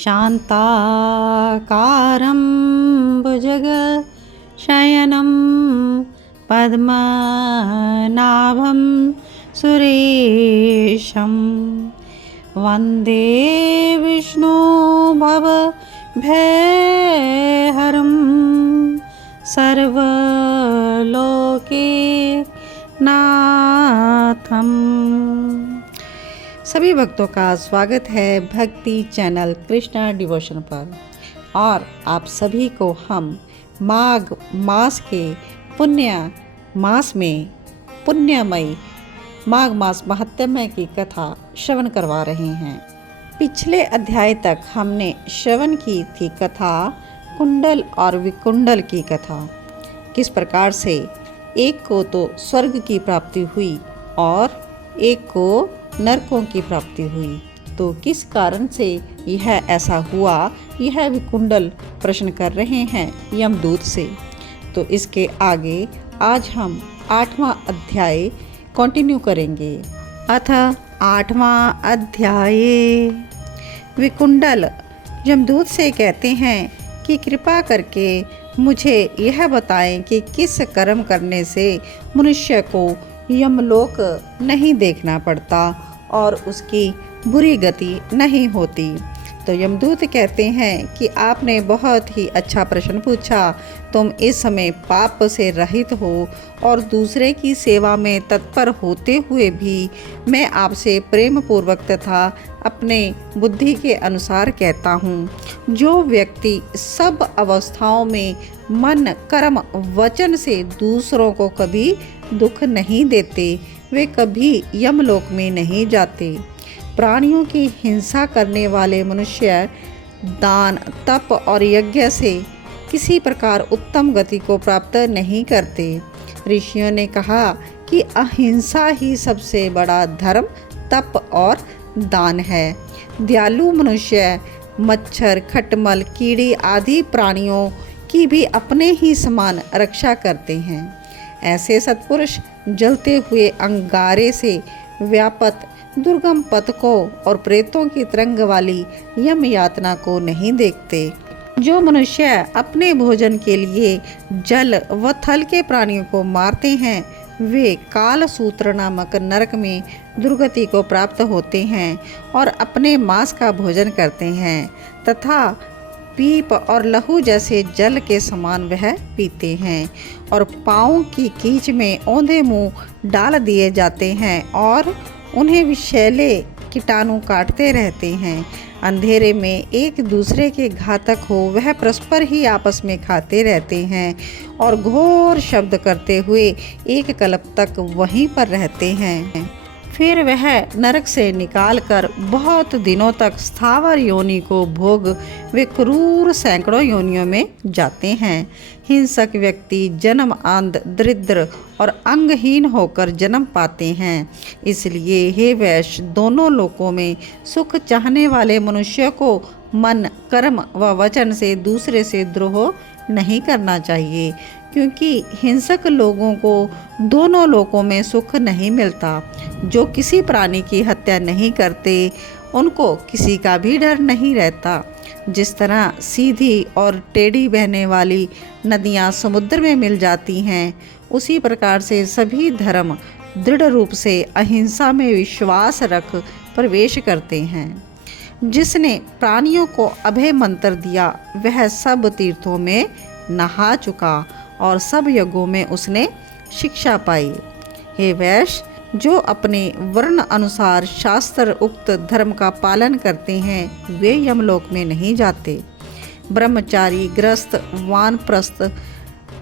शान्ताकारं भुजगशयनं पद्मनाभं सुरेशं वन्दे विष्णु भवभयहरं सर्वलोकनाथम्। सभी भक्तों का स्वागत है भक्ति चैनल कृष्णा डिवोशन पर। और आप सभी को हम माघ मास के पुण्य मास में पुण्यमयी माघ मास महात्म्य की कथा श्रवण करवा रहे हैं। पिछले अध्याय तक हमने श्रवण की थी कथा कुंडल और विकुंडल की कथा। किस प्रकार से एक को तो स्वर्ग की प्राप्ति हुई और एक को नरकों की प्राप्ति हुई, तो किस कारण से यह ऐसा हुआ, यह विकुंडल प्रश्न कर रहे हैं यमदूत से। तो इसके आगे आज हम 8वां अध्याय कंटिन्यू करेंगे। अथ 8वां अध्याय। विकुंडल यमदूत से कहते हैं कि कृपा करके मुझे यह बताएं कि किस कर्म करने से मनुष्य को यमलोक नहीं देखना पड़ता और उसकी बुरी गति नहीं होती। तो यमदूत कहते हैं कि आपने बहुत ही अच्छा प्रश्न पूछा। तुम इस समय पाप से रहित हो और दूसरे की सेवा में तत्पर होते हुए भी मैं आपसे प्रेम पूर्वक तथा अपने बुद्धि के अनुसार कहता हूँ, जो व्यक्ति सब अवस्थाओं में मन कर्म वचन से दूसरों को कभी दुख नहीं देते, वे कभी यमलोक में नहीं जाते। प्राणियों की हिंसा करने वाले मनुष्य दान तप और यज्ञ से किसी प्रकार उत्तम गति को प्राप्त नहीं करते। ऋषियों ने कहा कि अहिंसा ही सबसे बड़ा धर्म तप और दान है। दयालु मनुष्य मच्छर खटमल कीड़ी आदि प्राणियों की भी अपने ही समान रक्षा करते हैं। ऐसे सत्पुरुष जलते हुए अंगारे से व्यापत दुर्गम पथ को और प्रेतों की तरंग वाली यम यातना को नहीं देखते। जो मनुष्य अपने भोजन के लिए जल व थल के प्राणियों को मारते हैं, वे काल सूत्र नामक नरक में दुर्गति को प्राप्त होते हैं और अपने मांस का भोजन करते हैं तथा पीप और लहू जैसे जल के समान वह पीते हैं और पाँव की कीच में औंधे मुंह डाल दिए जाते हैं और उन्हें विषैले कीटाणु काटते रहते हैं। अंधेरे में एक दूसरे के घातक हो वह परस्पर ही आपस में खाते रहते हैं और घोर शब्द करते हुए एक कल्प तक वहीं पर रहते हैं। फिर वह नरक से निकालकर बहुत दिनों तक स्थावर योनि को भोग वे क्रूर सैकड़ों योनियों में जाते हैं। हिंसक व्यक्ति जन्म अंध दरिद्र और अंगहीन होकर जन्म पाते हैं। इसलिए हे वैश्य, दोनों लोकों में सुख चाहने वाले मनुष्य को मन कर्म व वचन से दूसरे से द्रोह नहीं करना चाहिए, क्योंकि हिंसक लोगों को दोनों लोकों में सुख नहीं मिलता। जो किसी प्राणी की हत्या नहीं करते, उनको किसी का भी डर नहीं रहता। जिस तरह सीधी और टेढ़ी बहने वाली नदियाँ समुद्र में मिल जाती हैं, उसी प्रकार से सभी धर्म दृढ़ रूप से अहिंसा में विश्वास रख प्रवेश करते हैं। जिसने प्राणियों को अभय मंत्र दिया, वह सब तीर्थों में नहा चुका और सब यज्ञों में उसने शिक्षा पाई। हे वैश्य, जो अपने वर्ण अनुसार शास्त्र उक्त धर्म का पालन करते हैं, वे यमलोक में नहीं जाते। ब्रह्मचारी गृहस्थ वानप्रस्थ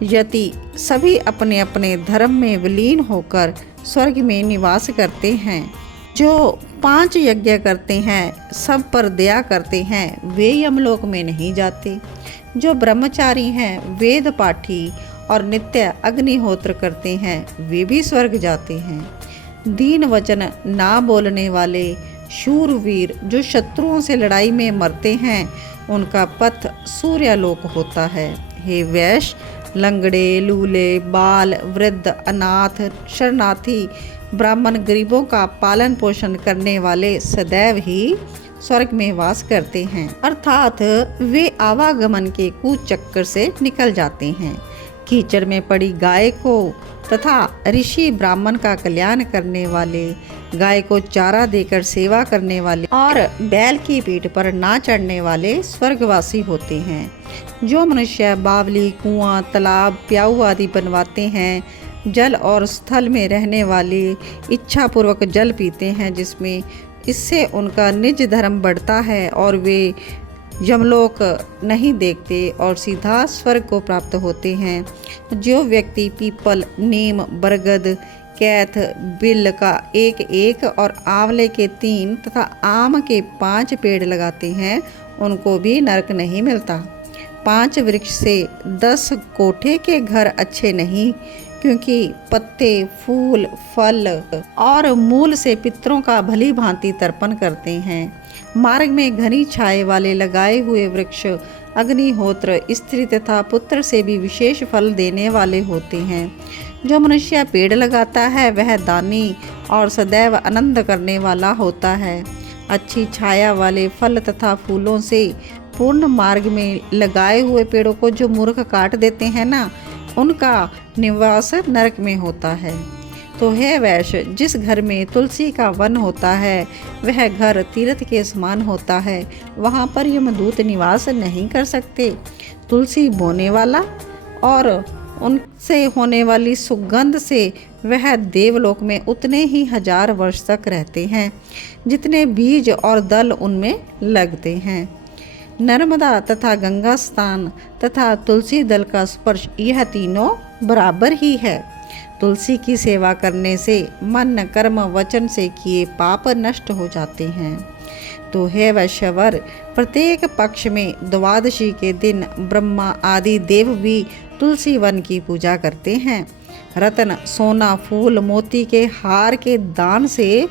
यति सभी अपने अपने धर्म में विलीन होकर स्वर्ग में निवास करते हैं। जो 5 यज्ञ करते हैं, सब पर दया करते हैं, वे यमलोक में नहीं जाते। जो ब्रह्मचारी हैं, वेद पाठी और नित्य अग्निहोत्र करते हैं, वे भी स्वर्ग जाते हैं। दीन वचन ना बोलने वाले शूरवीर जो शत्रुओं से लड़ाई में मरते हैं, उनका पथ सूर्यालोक होता है। हे वैश्य, लंगड़े लूले बाल वृद्ध अनाथ शरणार्थी ब्राह्मण गरीबों का पालन पोषण करने वाले सदैव ही स्वर्ग में वास करते हैं, अर्थात वे आवागमन के कुचक्कर से निकल जाते हैं। कीचड़ में पड़ी गाय को तथा ऋषि ब्राह्मण का कल्याण करने वाले, गाय को चारा देकर सेवा करने वाले और बैल की पीठ पर ना चढ़ने वाले स्वर्गवासी होते हैं। जो मनुष्य बावली, कुआं, तालाब, प्याऊ आदि बनवाते हैं, जल और स्थल में रहने वाले इच्छा पूर्वक जल पीते हैं, जिसमें इससे उनका निज धर्म बढ़ता है और वे यमलोक नहीं देखते और सीधा स्वर्ग को प्राप्त होते हैं। जो व्यक्ति पीपल, नीम, बरगद, कैथ, बिल का 1-1 और आंवले के 3 तथा आम के 5 पेड़ लगाते हैं, उनको भी नरक नहीं मिलता। 5 वृक्ष से 10 कोठे के घर अच्छे नहीं, क्योंकि पत्ते, फूल, फल और मूल से पितरों का भली भांति तर्पण करते हैं। मार्ग में घनी छाए वाले लगाए हुए वृक्ष अग्निहोत्र, स्त्री तथा पुत्र से भी विशेष फल देने वाले होते हैं। जो मनुष्य पेड़ लगाता है वह दानी और सदैव आनंद करने वाला होता है। अच्छी छाया वाले फल तथा फूलों से पूर्ण मार्ग में लगाए हुए पेड़ों को जो मूर्ख काट देते हैं ना, उनका निवास नरक में होता है। तो हे वैश्य, जिस घर में तुलसी का वन होता है वह घर तीर्थ के समान होता है, वहाँ पर यमदूत निवास नहीं कर सकते। तुलसी बोने वाला और उनसे होने वाली सुगंध से वह देवलोक में उतने ही 1000 वर्ष तक रहते हैं जितने बीज और दल उनमें लगते हैं। नर्मदा तथा गंगा स्नान तथा तुलसी दल का स्पर्श, यह तीनों बराबर ही है। तुलसी की सेवा करने से मन, कर्म, वचन से किए पाप नष्ट हो जाते हैं। तो हे वैश्यवर, प्रत्येक पक्ष में द्वादशी के दिन ब्रह्मा आदि देव भी तुलसी वन की पूजा करते हैं। रत्न, सोना, फूल, मोती के हार के दान से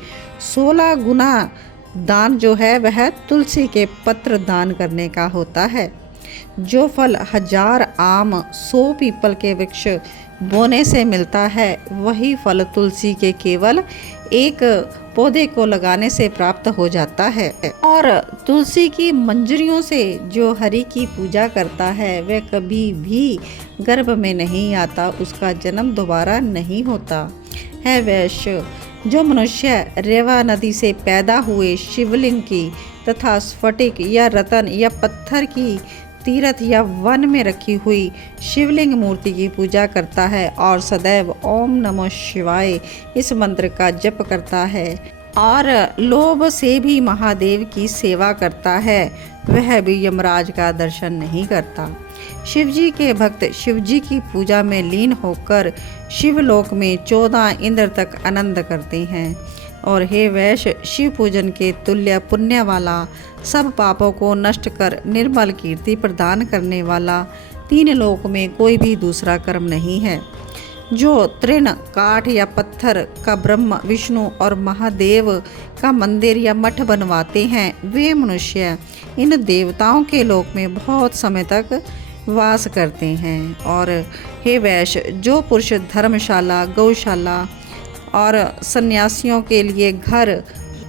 16 गुना दान जो है वह तुलसी के पत्र दान करने का होता है। जो फल 1000 आम, 100 पीपल के वृक्ष बोने से मिलता है, वही फल तुलसी के केवल एक पौधे को लगाने से प्राप्त हो जाता है। और तुलसी की मंजरियों से जो हरि की पूजा करता है वह कभी भी गर्भ में नहीं आता, उसका जन्म दोबारा नहीं होता है। वैश्य, जो मनुष्य रेवा नदी से पैदा हुए शिवलिंग की तथा स्फटिक या रतन या पत्थर की तीर्थ या वन में रखी हुई शिवलिंग मूर्ति की पूजा करता है और सदैव ओम नमः शिवाय इस मंत्र का जप करता है और लोभ से भी महादेव की सेवा करता है, वह भी यमराज का दर्शन नहीं करता। शिवजी के भक्त शिवजी की पूजा में लीन होकर शिवलोक में 14 इंद्र तक आनंद करते हैं। और हे वैश्य, शिव पूजन के तुल्य पुण्य वाला, सब पापों को नष्ट कर निर्मल कीर्ति प्रदान करने वाला 3 लोक में कोई भी दूसरा कर्म नहीं है। जो तृण, काठ या पत्थर का ब्रह्मा, विष्णु और महादेव का मंदिर या मठ बनवाते हैं, वे मनुष्य इन देवताओं के लोक में बहुत समय तक वास करते हैं। और हे वैश्य, जो पुरुष धर्मशाला, गौशाला और सन्यासियों के लिए घर,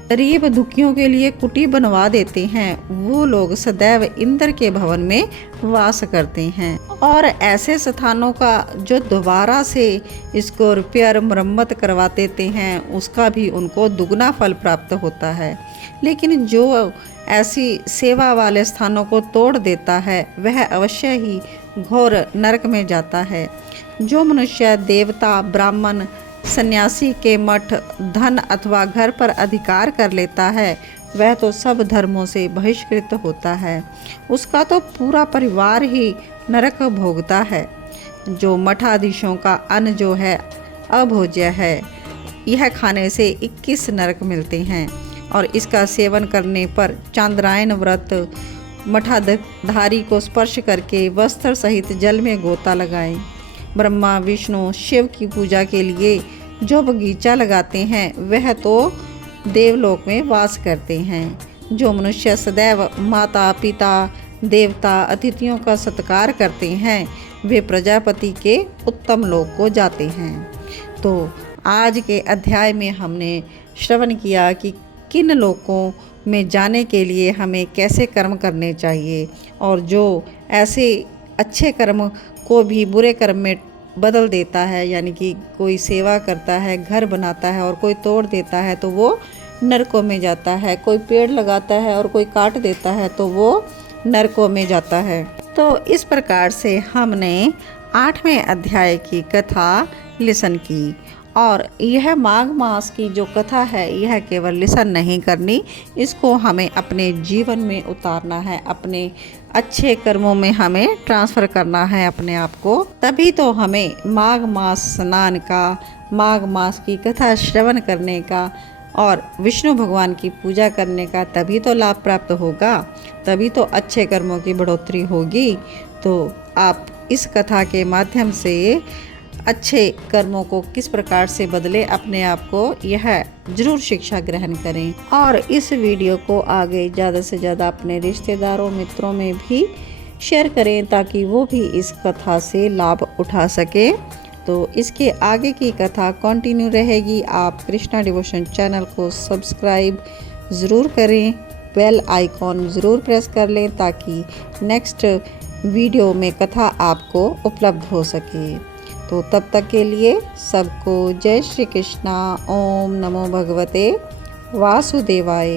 गरीब दुखियों के लिए कुटी बनवा देते हैं, वो लोग सदैव इंद्र के भवन में वास करते हैं। और ऐसे स्थानों का जो दोबारा से इसको रिपेयर, मरम्मत करवा देते हैं, उसका भी उनको दुगना फल प्राप्त होता है। लेकिन जो ऐसी सेवा वाले स्थानों को तोड़ देता है वह अवश्य ही घोर नरक में जाता है। जो मनुष्य देवता, ब्राह्मण, सन्यासी के मठ, धन अथवा घर पर अधिकार कर लेता है, वह तो सब धर्मों से बहिष्कृत होता है। उसका तो पूरा परिवार ही नरक भोगता है। जो मठाधीशों का अन्न जो है अभोज्य है, यह खाने से 21 नरक मिलते हैं और इसका सेवन करने पर चांद्रायन व्रत मठाधारी को स्पर्श करके वस्त्र सहित जल में गोता लगाएं। ब्रह्मा, विष्णु, शिव की पूजा के लिए जो बगीचा लगाते हैं वह तो देवलोक में वास करते हैं। जो मनुष्य सदैव माता, पिता, देवता, अतिथियों का सत्कार करते हैं, वे प्रजापति के उत्तम लोक को जाते हैं। तो आज के अध्याय में हमने श्रवण किया कि किन लोकों में जाने के लिए हमें कैसे कर्म करने चाहिए, और जो ऐसे अच्छे कर्म को भी बुरे कर्म में बदल देता है, यानी कि कोई सेवा करता है, घर बनाता है और कोई तोड़ देता है तो वो नरकों में जाता है, कोई पेड़ लगाता है और कोई काट देता है तो वो नरकों में जाता है। तो इस प्रकार से हमने 8वें अध्याय की कथा लिसन की, और यह माघ मास की जो कथा है यह केवल लिसन नहीं करनी, इसको हमें अपने जीवन में उतारना है, अपने अच्छे कर्मों में हमें ट्रांसफ़र करना है अपने आप को। तभी तो हमें माघ मास स्नान का, माघ मास की कथा श्रवण करने का और विष्णु भगवान की पूजा करने का तभी तो लाभ प्राप्त होगा, तभी तो अच्छे कर्मों की बढ़ोतरी होगी। तो आप इस कथा के माध्यम से अच्छे कर्मों को किस प्रकार से बदले, अपने आप को यह जरूर शिक्षा ग्रहण करें, और इस वीडियो को आगे ज़्यादा से ज़्यादा अपने रिश्तेदारों मित्रों में भी शेयर करें ताकि वो भी इस कथा से लाभ उठा सकें। तो इसके आगे की कथा कंटिन्यू रहेगी। आप कृष्णा डिवोशन चैनल को सब्सक्राइब ज़रूर करें, बेल आइकॉन ज़रूर प्रेस कर लें ताकि नेक्स्ट वीडियो में कथा आपको उपलब्ध हो सके। तो तब तक के लिए सबको जय श्री कृष्णा। ओम नमो भगवते वासुदेवाय।